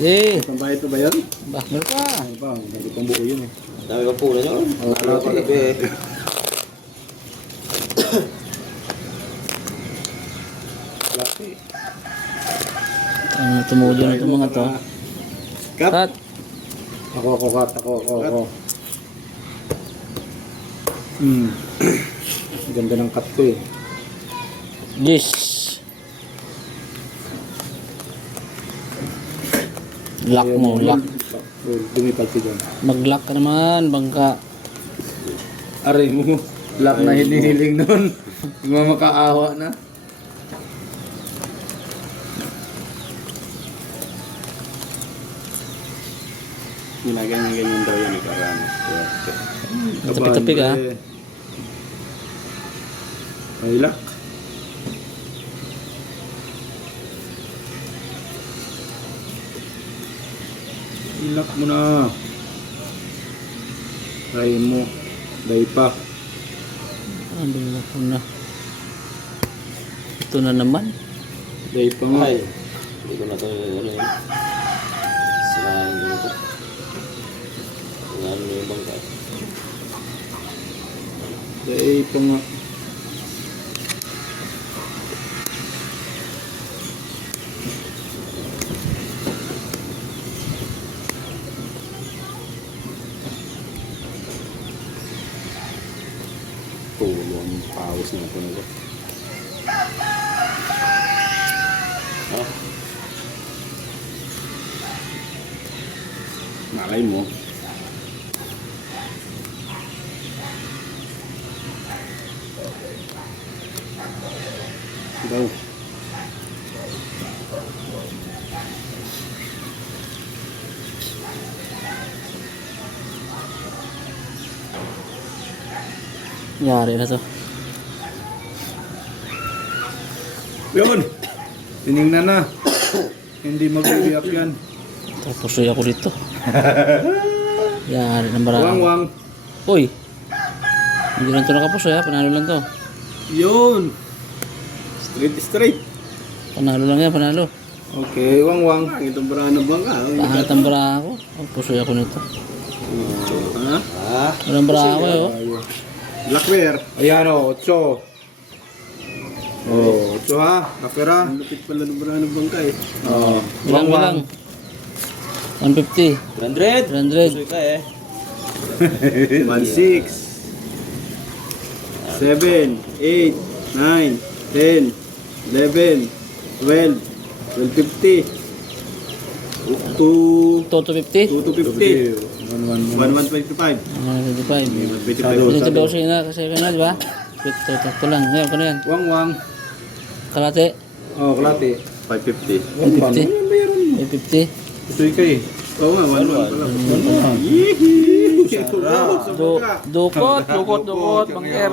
Eh, Pambayad pa ba yun? bah, meron pa. Ano ba? Hindi pang buo yun eh. Dami pa pula nyo. Oo, Ano pa gabi eh. Laki. Tumulo na itong mga to. Cut. Cut. Ako, cut. Ako. Ganda ng cut ko eh. Yes. Lock mo, lock. Dumipal ko dyan. Mag-lock ka naman, bangka. Aray mo. Lock na hinihiling nun. Mamakaawa na. Ganyan daw yun eh. Karano. Tapi-tapi ka. Ay, lock. Lock mo na. Try mo. Day pa. Ano na po na. Ito na naman. Day pa nga. Ay. Hindi ko na ito ano yun. Sinahin ko ito. Ano yung bangka. Day pa nga. Tulong pawis na ito nito. Ah. Malay mo. Daw. Yari na to. Yun. Tinignan na. Hindi mag-react yan. Tapusoy ako dito. Yari ng barang. Wang. Uy. Hindi lang to nakapusoy ha. Panalo lang to. Yun. Straight. Panalo lang yan, panalo. Okay, wang. Itong barana bang ka? Pahangat ang bara ako. Pusoy ako nito. Ha? Ah. Walang bara ako eh. Oh. Blackware. Ayan o, 8. Oh, 8 ha. Kapera. Ang lupit pala ng barana bang ka eh. Oh. Bilang. 150. 300. 300. Gusto ka eh. 1, 6. 7, 8, 9, 10, 11, 12, 12.50. 2 Toto 50. to 50. 1125. 125. Ito daw siya na kasi ka na, di ba? Ito lang. Ngayon, kano yan? Wang. Kalate. Oh, kalati. 550. 150. 150. Gusto ka eh. Oo nga, 1 pala. Dukot, bangker.